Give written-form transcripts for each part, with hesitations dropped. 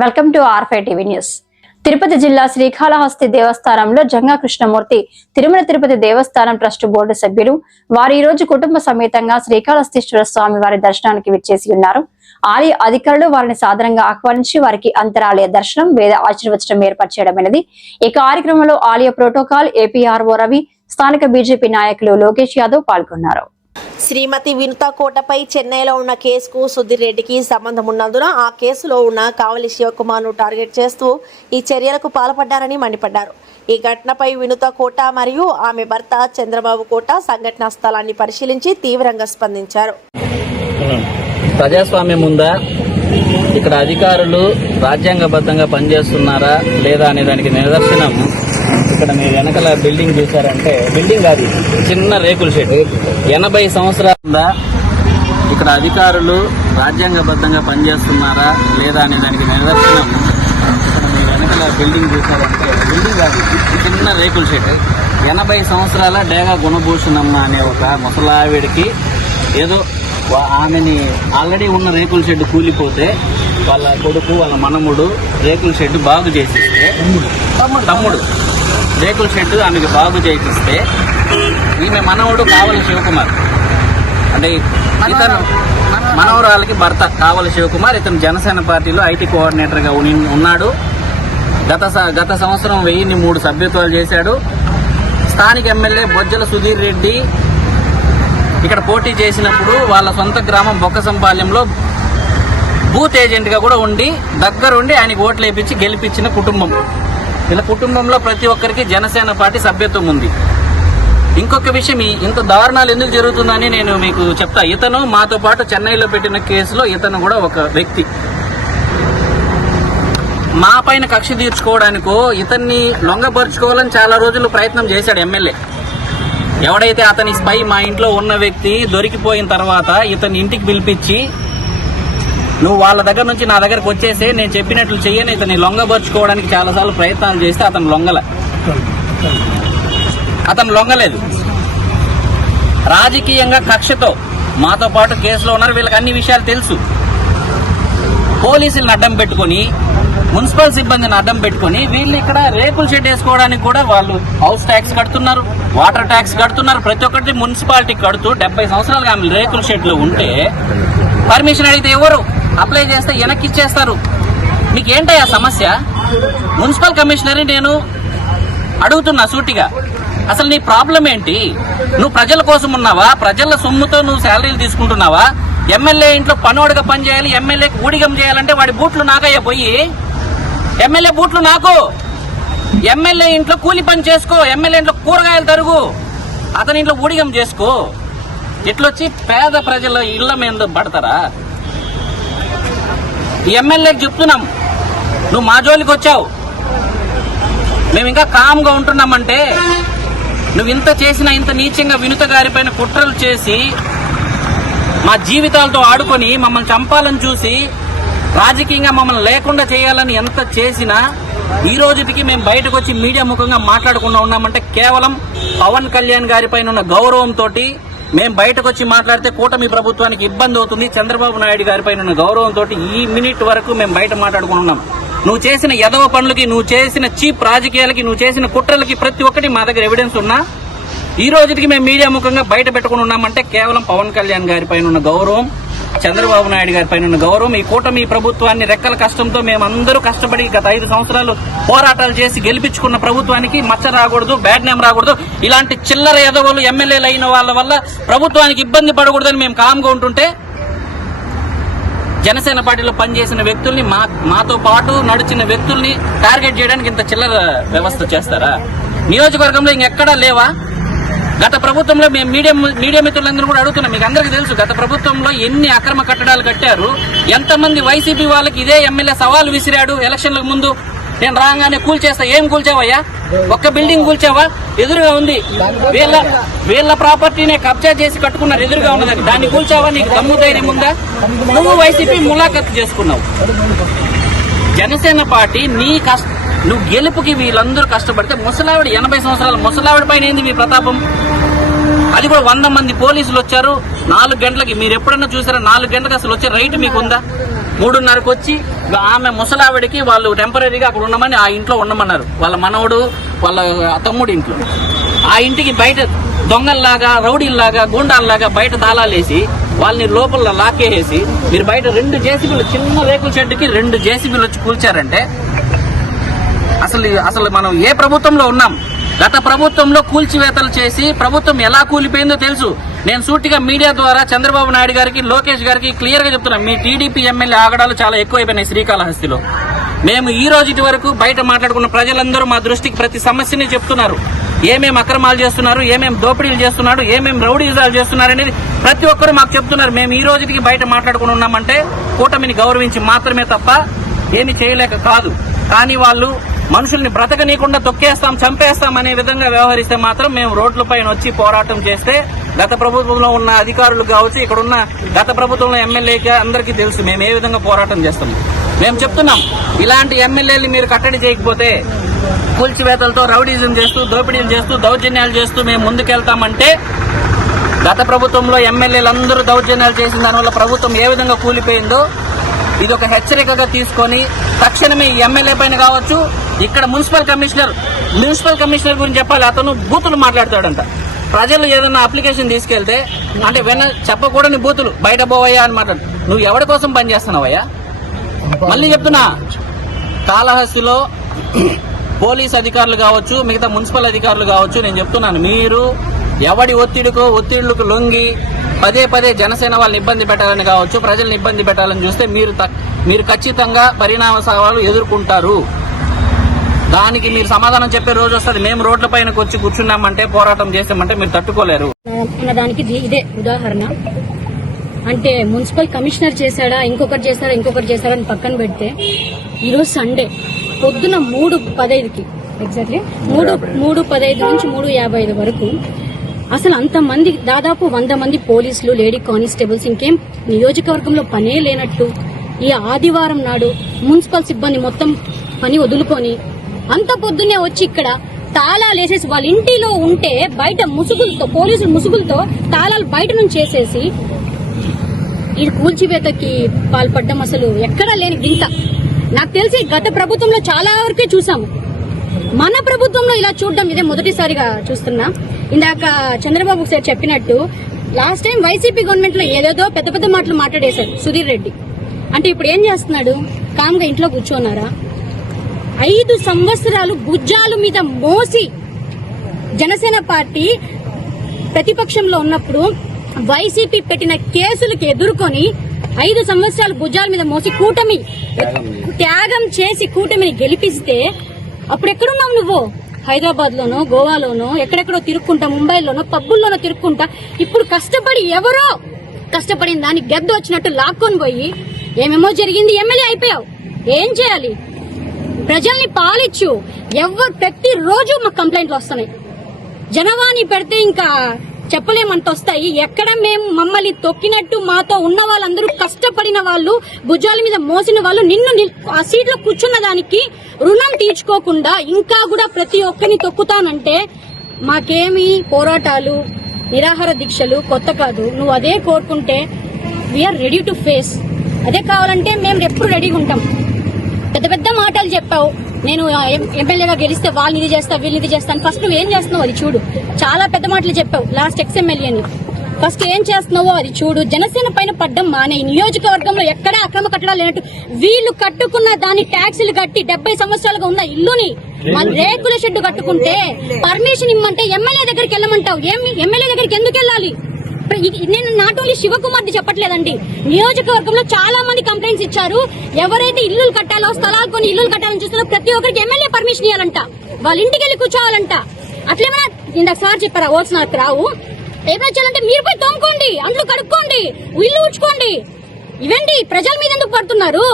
Welcome to ఆర్5 TV news. Tirupati జిల్లా శ్రీకాళహస్తి దేవస్థానంలో జంగా కృష్ణమూర్తి తిరుమల తిరుపతి దేవస్థానం ట్రస్ట్ బోర్డు సభ్యులు వారు ఈ రోజు కుటుంబ సమేతంగా శ్రీకాళహస్తీశ్వర స్వామి వారి దర్శనానికి విచ్చేసి ఉన్నారు. ఆలయ అధికారులు వారిని సాదరంగా ఆహ్వానించి వారికి అంతరాలయ దర్శనం, వేద ఆశీర్వచనం ఏర్పాటు చేయడమైనది. ఈ కార్యక్రమంలో ఆలయ ప్రోటోకాల్ ఏపీఆర్ఓ రవి, స్థానిక బీజేపీ నాయకులు లోకేష్ యాదవ్ పాల్గొన్నారు. శ్రీమతి వినుత కోటపై చెన్నైలో ఉన్న కేసుకు సుధీర్ రెడ్డికి సంబంధం ఉన్నందున ఆ కేసులో ఉన్న కావలి శివకుమార్ను టార్గెట్ చేస్తూ ఈ చర్యలకు పాల్పడ్డారని మండిపడ్డారు. ఈ ఘటనపై వినుత కోట మరియు ఆమె భర్త చంద్రబాబు కోట సంఘటనా స్థలాన్ని పరిశీలించి తీవ్రంగా స్పందించారు. ప్రజాస్వామ్యం ఉందా, ఇక్కడ అధికారులు రాజ్యాంగబద్ధంగా పనిచేస్తున్నారా లేదా అనే దానికి నిదర్శనం ఇక్కడ మీరు వెనకల బిల్డింగ్ చూసారంటే, బిల్డింగ్ కాదు, చిన్న రేకుల షెడ్. 80 సంవత్సరాల ఇక్కడ అధికారులు రాజ్యాంగబద్ధంగా పనిచేస్తున్నారా లేదా అనే దానికి నిదర్శనం ఇక్కడ మీరు వెనకల బిల్డింగ్ చూసారంటే, బిల్డింగ్ కాదు, చిన్న రేకుల షెడ్. 80 సంవత్సరాల డేగా గుణభూషణమ్మ అనే ఒక ముసలావిడికి ఏదో ఆమెని ఆల్రెడీ ఉన్న రేకుల షెడ్ కూలిపోతే వాళ్ళ కొడుకు వాళ్ళ మనముడు రేకుల షెడ్ బాగు చేసిస్తే, తమ్ముడు రేకుల షెడ్ ఆమెకి బాగు చేయిస్తే, ఈమె మనవడు కావలి శివకుమార్ అంటే ఇతను మనవరాలకి భర్త కావలి శివకుమార్, ఇతను జనసేన పార్టీలో ఐటీ కోఆర్డినేటర్గా ఉన్నాడు. గత సంవత్సరం 1003 సభ్యత్వాలు చేశాడు. స్థానిక ఎమ్మెల్యే బొజ్జల సుధీర్ రెడ్డి ఇక్కడ పోటీ చేసినప్పుడు వాళ్ళ సొంత గ్రామం బొక్కసంపాలెంలో బూత్ ఏజెంట్గా కూడా ఉండి దగ్గరుండి ఆయనకి ఓట్లు వేయించి గెలిపించిన కుటుంబం. ఇలా కుటుంబంలో ప్రతి ఒక్కరికి జనసేన పార్టీ సభ్యత్వం ఉంది. ఇంకొక విషయం, ఇంత దారుణాలు ఎందుకు జరుగుతుందని నేను మీకు చెప్తా. ఇతను మాతో పాటు చెన్నైలో పెట్టిన కేసులో ఇతను కూడా ఒక వ్యక్తి. మా పైన కక్ష తీర్చుకోవడానికో ఇతన్ని లొంగపరుచుకోవాలని చాలా రోజులు ప్రయత్నం చేశాడు ఎమ్మెల్యే. ఎవడైతే అతని స్పై మా ఇంట్లో ఉన్న వ్యక్తి దొరికిపోయిన తర్వాత ఇతని ఇంటికి పిలిపించి, నువ్వు వాళ్ళ దగ్గర నుంచి నా దగ్గరకు వచ్చేసి నేను చెప్పినట్లు చెయ్యని ఇతన్ని లొంగపరుచుకోవడానికి చాలాసార్లు ప్రయత్నాలు చేస్తే అతను లొంగలేదు. రాజకీయంగా కక్షతో మాతో పాటు కేసులో ఉన్నారు. వీళ్ళకి అన్ని విషయాలు తెలుసు. పోలీసులను అడ్డం పెట్టుకుని, మున్సిపల్ సిబ్బందిని అడ్డం పెట్టుకుని వీళ్ళు ఇక్కడ రేకుల షెడ్ వేసుకోవడానికి కూడా వాళ్ళు హౌస్ ట్యాక్స్ కడుతున్నారు, వాటర్ ట్యాక్స్ కడుతున్నారు. ప్రతి ఒక్కటి మున్సిపాలిటీ కడుతూ 70 సంవత్సరాలుగా ఆమె రేకుల షెడ్ లో ఉంటే పర్మిషన్ అడిగితే ఎవరు అప్లై చేస్తే వెనక్కి ఇచ్చేస్తారు. మీకేంటయ్యా సమస్య? మున్సిపల్ కమిషనర్ నేను అడుగుతున్నా సూటిగా, అసలు నీ ప్రాబ్లం ఏంటి? నువ్వు ప్రజల కోసం ఉన్నావా? ప్రజల సొమ్ముతో నువ్వు శాలరీలు తీసుకుంటున్నావా? ఎమ్మెల్యే ఇంట్లో పనోడుగా పనిచేయాలి, ఎమ్మెల్యేకి ఊడిగం చేయాలంటే వాడి బూట్లు నాకయ్యా పోయి. ఎమ్మెల్యే బూట్లు నాకు, ఎమ్మెల్యే ఇంట్లో కూలి పని చేసుకో, ఎమ్మెల్యే ఇంట్లో కూరగాయలు తరుగు, అతని ఇంట్లో ఊడిగం చేసుకో. ఇట్లొచ్చి పేద ప్రజల ఇళ్ల మీద పడతారా? ఈ ఎమ్మెల్యేకి చెప్తున్నాం, నువ్వు మా జోలికి వచ్చావు, మేము ఇంకా కామ్గా ఉంటున్నామంటే నువ్వు ఇంత చేసినా, ఇంత నీచంగా వినుత గారి పైన కుట్రలు చేసి మా జీవితాలతో ఆడుకొని మమ్మల్ని చంపాలని చూసి రాజకీయంగా మమ్మల్ని లేకుండా చేయాలని ఎంత చేసినా ఈ రోజుకి మేము బయటకు వచ్చి మీడియా ముఖంగా మాట్లాడకుండా ఉన్నామంటే కేవలం పవన్ కళ్యాణ్ గారి పైన ఉన్న గౌరవంతో మేము బయటకు వచ్చి మాట్లాడితే కూటమి ప్రభుత్వానికి ఇబ్బంది అవుతుంది. చంద్రబాబు నాయుడు గారి పైన ఉన్న గౌరవంతో ఈ మినిట్ వరకు మేము బయట మాట్లాడుకుని ఉన్నాం. నువ్వు చేసిన ఎదవ పనులకి, నువ్వు చేసిన చీప్ రాజకీయాలకి, నువ్వు చేసిన కుట్రలకి ప్రతి ఒక్కటి మా దగ్గర ఎవిడెన్స్ ఉన్నా ఈ రోజుకి మేము మీడియా ముఖంగా బయట పెట్టుకుని ఉన్నామంటే కేవలం పవన్ కళ్యాణ్ గారి పైన ఉన్న గౌరవం, చంద్రబాబు నాయుడు గారి పైన ఉన్న గౌరవం. ఈ కూటమి ప్రభుత్వాన్ని రెక్కల కష్టంతో మేమందరూ కష్టపడి గత 5 సంవత్సరాలు పోరాటాలు చేసి గెలిపించుకున్న ప్రభుత్వానికి మచ్చ రాకూడదు, బ్యాడ్ నేమ్ రాకూడదు. ఇలాంటి చిల్లర ఎదవలు ఎమ్మెల్యేలు అయిన వాళ్ళ వల్ల ప్రభుత్వానికి ఇబ్బంది పడకూడదని మేము కామ్గా ఉంటుంటే జనసేన పార్టీలో పనిచేసిన వ్యక్తుల్ని, మాతో పాటు నడిచిన వ్యక్తుల్ని టార్గెట్ చేయడానికి ఇంత చిల్లర వ్యవస్థ చేస్తారా? నియోజకవర్గంలో ఇంకెక్కడా లేవా? గత ప్రభుత్వంలో మేము మీడియా మిత్రులందరూ కూడా అడుగుతున్నాం, మీకు అందరికీ తెలుసు గత ప్రభుత్వంలో ఎన్ని అక్రమ కట్టడాలు కట్టారు, ఎంతమంది వైసీపీ వాళ్ళకి ఇదే ఎమ్మెల్యే సవాలు విసిరాడు ఎలక్షన్లకు ముందు. నేను రాగానే కూల్చేస్తా. ఏం కూల్చావయ్యా? ఒక్క బిల్డింగ్ కూల్చావా? ఎదురుగా ఉంది, వీళ్ళ ప్రాపర్టీనే కబ్జా చేసి కట్టుకున్నారు, ఎదురుగా ఉన్నదని. దాన్ని కూల్చావా? నీకు దమ్ము ధైర్యం ఉందా? నువ్వు వైసీపీ ములాఖత్ చేసుకున్నావు. జనసేన పార్టీ నువ్వు గెలుపుకి వీళ్ళందరూ కష్టపడితే ముసలావిడ 80 సంవత్సరాల ముసలావిడ పైన ఏంది మీ ప్రతాపం? అది కూడా 100 మంది పోలీసులు వచ్చారు 4 గంటలకి. మీరు ఎప్పుడన్నా చూసారా? 4 గంటలకు అసలు వచ్చే రైట్ మీకుందా? 3:30కి వచ్చి ఆమె ముసలావిడికి వాళ్ళు టెంపరీగా అక్కడ ఉండమని ఆ ఇంట్లో ఉండమన్నారు. వాళ్ళ మనవడు వాళ్ళ తమ్ముడు ఇంట్లో. ఆ ఇంటికి బయట దొంగల్లాగా, రౌడీల్లాగా, గూండాల్లాగా బయట తాళాలేసి వాళ్ళని లోపల లాక్కేసి మీరు బయట 2 జేసీబీలు, చిన్న రేకుల షెడ్డుకి 2 జేసీబీలు వచ్చి కూల్చారంటే అసలు మనం ఏ ప్రభుత్వంలో ఉన్నాం? గత ప్రభుత్వంలో కూల్చివేతలు చేసి ప్రభుత్వం ఎలా కూలిపోయిందో తెలుసు. నేను సూటిగా మీడియా ద్వారా చంద్రబాబు నాయుడు గారికి, లోకేష్ గారికి క్లియర్ గా చెప్తున్నాను, మీ టీడీపీ ఎమ్మెల్యే ఆగడాలు చాలా ఎక్కువైపోయినాయి శ్రీకాళహస్తిలో. మేము ఈ రోజు వరకు బయట మాట్లాడుకున్న ప్రజలందరూ మా దృష్టికి ప్రతి సమస్యని చెప్తున్నారు. ఏమేం అక్రమాలు చేస్తున్నారు, ఏమేం దోపిడీలు చేస్తున్నారు, ఏమేం రౌడీజాలు చేస్తున్నారు అనేది ప్రతి ఒక్కరు మాకు చెప్తున్నారు. మేము ఈ రోజుకి బయట మాట్లాడుకుని ఉన్నామంటే కూటమిని గౌరవించి మాత్రమే తప్ప ఏమి చేయలేక కాదు. కానీ వాళ్ళు మనుషుల్ని బ్రతకనీయకుండా తొక్కేస్తాం, చంపేస్తాం అనే విధంగా వ్యవహరిస్తే మాత్రం మేము రోడ్ల పైన వచ్చి పోరాటం చేస్తే గత ప్రభుత్వంలో ఉన్న అధికారులు కావచ్చు, ఇక్కడ ఉన్న గత ప్రభుత్వంలో ఎమ్మెల్యేగా అందరికీ తెలుసు మేము ఏ విధంగా పోరాటం చేస్తాం. మేము చెప్తున్నాం, ఇలాంటి ఎమ్మెల్యేలు మీరు కట్టడి చేయకపోతే కూల్చివేతలతో రౌడీజం చేస్తూ, దోపిడీలు చేస్తూ, దౌర్జన్యాలు చేస్తూ మేము ముందుకెళ్తామంటే గత ప్రభుత్వంలో ఎమ్మెల్యేలందరూ దౌర్జన్యాలు చేసిన దానివల్ల ప్రభుత్వం ఏ విధంగా కూలిపోయిందో ఇది ఒక హెచ్చరికగా తీసుకొని తక్షణమే ఈ ఎమ్మెల్యే పైన కావచ్చు, ఇక్కడ మున్సిపల్ కమిషనర్ గురించి చెప్పాలి. అతను బూతులు మాట్లాడతాడంట. ప్రజలు ఏదన్నా అప్లికేషన్ తీసుకెళ్తే అంటే చెప్పకూడని బూతులు బయట పోవయ్యా అని మాట్లాడు. నువ్వు ఎవరి కోసం పనిచేస్తున్నావయ్యా? మళ్ళీ చెప్తున్నా, కాళహస్తిలో పోలీస్ అధికారులు కావచ్చు, మిగతా మున్సిపల్ అధికారులు కావచ్చు, నేను చెప్తున్నాను, మీరు ఎవడి ఒత్తిళ్లకు లొంగి పదే జనసేన వాళ్ళని ఇబ్బంది పెట్టాలని కావచ్చు, ప్రజల్ని ఇబ్బంది పెట్టాలని చూస్తే మీరు ఖచ్చితంగా పరిణామ సవాలు ఎదుర్కొంటారు. దానికి మీరు సమాధానం చెప్పే రోజు వస్తుంది. మేము రోడ్ల పైనకి వచ్చి కూర్చున్నామంటే, పోరాటం చేసామంటే మీరు తట్టుకోలేరు. దానికి ఇదే ఉదాహరణ. అంటే మున్సిపల్ కమిషనర్ చేశాడా, ఇంకొకటి చేశాడా అని పక్కన పెడితే ఈరోజు సండే పొద్దున 3:15కి ఎగ్జాక్ట్లీ 3:15 నుంచి 3:55 వరకు అసలు అంతమంది, దాదాపు 100 మంది పోలీసులు, లేడీ కానిస్టేబుల్స్, ఇంకేం నియోజకవర్గంలో పనే లేనట్టు ఈ ఆదివారం నాడు మున్సిపల్ సిబ్బంది మొత్తం పని వదులుకొని అంత పొద్దున్నే వచ్చి ఇక్కడ తాళాలు వేసేసి వాళ్ళ ఇంటిలో ఉంటే బయట ముసుగులతో, పోలీసులు ముసుగులతో తాళాలు బయట నుంచి వేసేసి ఇది కూల్చివేతకి పాల్పడ్డం అసలు ఎక్కడా లేని గింత. నాకు తెలిసి గత ప్రభుత్వంలో చాలా వరకే చూసాము. మన ప్రభుత్వంలో ఇలా చూడడం ఇదే మొదటిసారిగా చూస్తున్నా. ఇందాక చంద్రబాబు సార్ చెప్పినట్టు లాస్ట్ టైం వైసీపీ గవర్నమెంట్ లో ఏదేదో పెద్ద మాటలు మాట్లాడేశారు సుధీర్ రెడ్డి. అంటే ఇప్పుడు ఏం చేస్తున్నాడు? కామ్గా ఇంట్లో కూర్చోన్నారా? 5 సంవత్సరాలు భుజాల మీద మోసి జనసేన పార్టీ ప్రతిపక్షంలో ఉన్నప్పుడు వైసీపీ పెట్టిన కేసులకు ఎదుర్కొని 5 సంవత్సరాలు భుజాల మీద మోసి కూటమి త్యాగం చేసి కూటమిని గెలిపిస్తే అప్పుడు ఎక్కడున్నావు నువ్వు? హైదరాబాద్ లోనో, గోవాలోనో, ఎక్కడెక్కడో తిరుక్కుంటా, ముంబైలోనో, పబ్బుల్లోనో తిరుక్కుంటా. ఇప్పుడు కష్టపడి ఎవరో కష్టపడిన దాన్ని గెద్దు వచ్చినట్టు లాక్కొని పోయి ఏమేమో జరిగింది, ఎమ్మెల్యే అయిపోయావు. ఏం చేయాలి? ప్రజల్ని పాలిచ్చు. ప్రతిరోజు మాకు కంప్లైంట్లు వస్తున్నాయి. జనవాణి పెడితే ఇంకా చెప్పలేమంత వస్తాయి. ఎక్కడ మేము మమ్మల్ని తొక్కినట్టు మాతో ఉన్న వాళ్ళందరూ కష్టపడిన వాళ్ళు, భుజాల మీద మోసిన వాళ్ళు, నిన్ను ఆ సీట్లో కూర్చున్న దానికి రుణం తీర్చుకోకుండా ఇంకా కూడా ప్రతి ఒక్కరిని తొక్కుతానంటే మాకేమి పోరాటాలు, నిరాహార దీక్షలు కొత్త కాదు. నువ్వు అదే కోరుకుంటే వీఆర్ రెడీ టు ఫేస్. అదే కావాలంటే మేము ఎప్పుడు రెడీగా ఉంటాం. పెద్ద మాటలు చెప్పావు, నేను ఎమ్మెల్యేగా గెలిస్తే వాళ్ళని ఇది చేస్తా, వీళ్ళని ఇది చేస్తాను. ఫస్ట్ నువ్వు ఏం చేస్తున్నావు అది చూడు. చాలా పెద్ద మాటలు చెప్పావు లాస్ట్ ఎమ్మెల్యేని. ఫస్ట్ ఏం చేస్తున్నావో అది చూడు. జనసేన పైన పడ్డం మానే. నియోజకవర్గంలో ఎక్కడా అక్రమ కట్టడాలు లేనట్టు వీళ్ళు కట్టుకున్న దాన్ని ట్యాక్సీలు కట్టి 70 సంవత్సరాలుగా ఉన్న ఇల్లుని రేకుల షెడ్డు కట్టుకుంటే పర్మిషన్ ఇమ్మంటే ఎమ్మెల్యే దగ్గరికి వెళ్ళమంటావు. ఎమ్మెల్యే దగ్గరికి ఎందుకు వెళ్ళాలి? నేను నాట్ ఓన్లీ శివకుమార్ది చెప్పట్లేదండి. నియోజకవర్గంలో చాలా మంది కంప్లైంట్స్ ఇచ్చారు. ఎవరైతే ఇల్లులు కట్టాలో, స్థలాలు కొన్ని ఇల్లులు కట్టాలని చూస్తున్నారో ప్రతి ఒక్కరికి ఎమ్మెల్యే పర్మిషన్ ఇవ్వాలంట, వాళ్ళ ఇంటికి వెళ్ళి కూర్చోవాలంట. అట్లేమైనా ఇందాక సార్ చెప్పారా ఓట్స్ నాకు రావు, ఏమైనా చేయాలంటే మీరు పోయి తోముకోండి, అంట్లు కడుక్కోండి, ఇల్లు ఊడ్చుకోండి. ఇవండి ప్రజల మీద ఎందుకు పడుతున్నారు?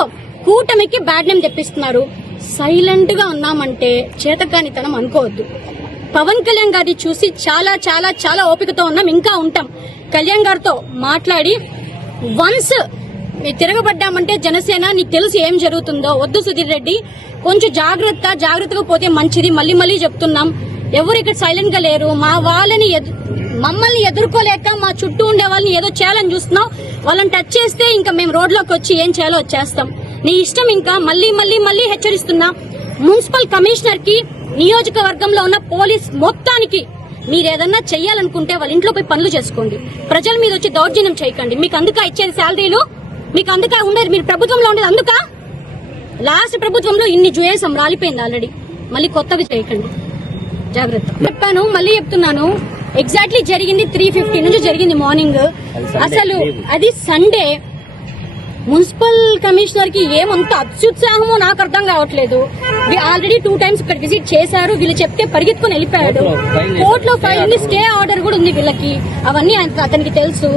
కూటమికి బ్యాడ్ నేమ్ తెప్పిస్తున్నారు. సైలెంట్ గా ఉన్నామంటే చేతకానితనం అనుకోవద్దు. పవన్ కళ్యాణ్ గారిని చూసి చాలా చాలా చాలా ఓపికతో ఉన్నాం, ఇంకా ఉంటాం. కళ్యాణ్ గారితో మాట్లాడి వన్స్ తిరగబడ్డామంటే జనసేన నీకు తెలుసు ఏం జరుగుతుందో. వద్దు సుధీర్ రెడ్డి, కొంచెం జాగ్రత్తగా పోతే మంచిది. మళ్ళీ చెప్తున్నాం, ఎవరు ఇక్కడ సైలెంట్ గా లేరు. మా వాళ్ళని మమ్మల్ని ఎదుర్కోలేక మా చుట్టూ ఉండే వాళ్ళని ఏదో చేయాలని చూస్తున్నాం. వాళ్ళని టచ్ చేస్తే ఇంకా మేము రోడ్లోకి వచ్చి ఏం చేయాలో వచ్చేస్తాం. నీ ఇష్టం. ఇంకా మళ్ళీ మళ్ళీ మళ్ళీ హెచ్చరిస్తున్నా, మున్సిపల్ కమిషనర్ కి, నియోజకవర్గంలో ఉన్న పోలీస్ మొత్తానికి మీరు ఏదన్నా చెయ్యాలనుకుంటే వాళ్ళ ఇంట్లో పోయి పనులు చేసుకోండి. ప్రజల మీద వచ్చి దౌర్జన్యం చేయకండి. మీకు అందుక ఇచ్చేది శాలరీలు, మీకు అందుక ఉండేది, మీరు ప్రభుత్వంలో ఉండేది అందుక. లాస్ట్ ప్రభుత్వంలో ఇన్ని జుయేసం రాలిపోయింది ఆల్రెడీ. మళ్ళీ కొత్తగా చేయకండి, జాగ్రత్త. చెప్పాను, మళ్ళీ చెప్తున్నాను. ఎగ్జాక్ట్లీ జరిగింది 3:50 నుంచి జరిగింది మార్నింగ్. అసలు అది సండే. మున్సిపల్ కమిషనర్ కి ఏమంత అత్యుత్సాహమో నాకు అర్థం కావట్లేదు. ఆల్రెడీ 2 times ఇక్కడ విజిట్ చేశారు. వీళ్ళు చెప్తే పరిగెత్తుకుని వెళ్ళిపోయాడు. కోర్టులో ఫైల్ ఉంది, స్టే ఆర్డర్ కూడా ఉంది వీళ్ళకి. అవన్నీ అతనికి తెలుసు.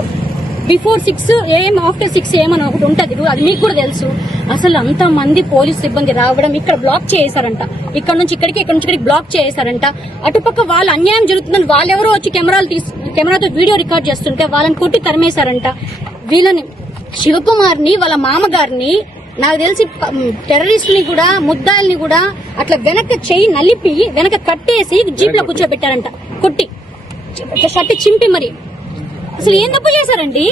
బిఫోర్ 6 AM, ఆఫ్టర్ 6 AM అని ఒకటి ఉంటది, అది మీకు కూడా తెలుసు. అసలు అంత మంది పోలీస్ సిబ్బంది రావడం, ఇక్కడ బ్లాక్ చేశారంట. ఇక్కడ నుంచి ఇక్కడికి, ఇక్కడ నుంచి ఇక్కడికి బ్లాక్ చేశారంట. అటుపక్క వాళ్ళు అన్యాయం జరుగుతుందని వాళ్ళెవరో వచ్చి కెమెరాతో వీడియో రికార్డ్ చేస్తుంటే వాళ్ళని కొట్టి తరిమేశారంట. వీళ్ళని, శివకుమార్ ని, వాళ్ళ మామగారిని, నాకు తెలిసి టెర్రరిస్టుని కూడా, ముద్దాయిల్ని కూడా అట్లా వెనక చెయ్యి నలిపి వెనక కట్టేసి జీప్ లో కూర్చోబెట్టారంట. కొట్టి షర్ట్ చింపి మరి. అసలు ఏం తప్పు చేశారండి?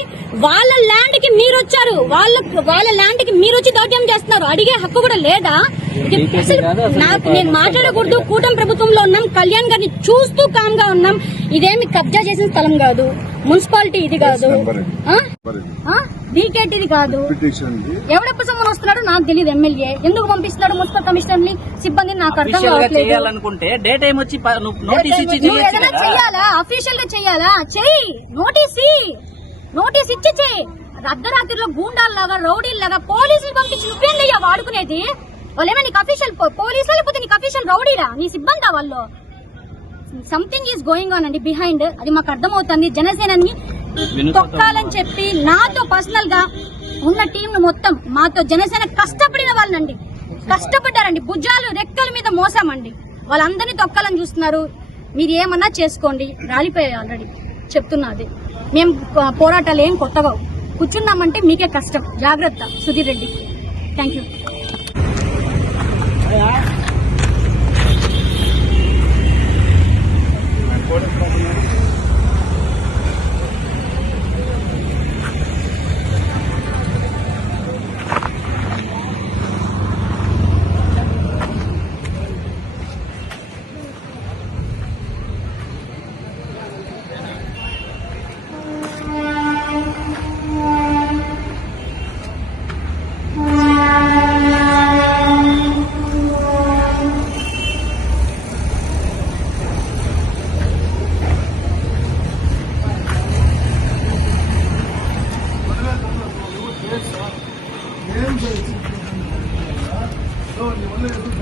వాళ్ళ ల్యాండ్ కి మీరు వచ్చారు, వాళ్ళ ల్యాండ్ కి మీరు వచ్చి దౌర్జన్యం చేస్తున్నారు. అడిగే హక్కు కూడా లేదా? నేను మాట్లాడకూడదు. కూటమి ప్రభుత్వంలో ఉన్నాం, కళ్యాణ్ గారిని చూస్తూ కామ్ గా ఉన్నాం. ఇదేమి కబ్జా చేసిన స్థలం కాదు, మున్సిపాలిటీ ఇది కాదు, డీకేటీది కాదు. ఎవడెప్పుడు సమ్మన్ వస్తున్నాడు నాకు తెలియదు. ఎమ్మెల్యే ఎందుకు పంపిస్తున్నాడు మున్సిపల్ కమిషనర్ ని, సిబ్బందిని? నాకు అర్థం కావట్లేదు. చెయ్యాలా? అఫీషియల్ గా చెయ్యాలా? చెయ్యి, నోటీస్ ఇచ్చి చెయ్యి. అర్ధరాత్రిలో గూండాల్లాగా, రౌడీల్లాగా పోలీసులు పంపించి నువ్వేందయ్యా వాడుకునేది? వాళ్ళేమో నీకు అఫీషియల్ పోలీసులు, లేకపోతే నీకు అఫీషియల్ రౌడీరా? నీ సిబ్బందా వాళ్ళు? సంథింగ్ ఈజ్ గోయింగ్ ఆన్ అండి బిహైండ్. అది మాకు అర్థమవుతుంది. జనసేనని తొక్కాలని చెప్పి నాతో పర్సనల్ గా ఉన్న టీం మొత్తం, మాతో జనసేన కష్టపడిన వాళ్ళండి, కష్టపడ్డారండి. భుజాలు రెక్కల మీద మోసామండి. వాళ్ళందరినీ తొక్కాలని చూస్తున్నారు. మీరు ఏమన్నా చేసుకోండి, రాలిపోయాయి ఆల్రెడీ. చెప్తున్నా అది. మేము పోరాటాలు ఏం కొత్తగా కూర్చున్నామంటే మీకే కష్టం. జాగ్రత్త. సుధీర్ రెడ్డి. Thank you. ఏం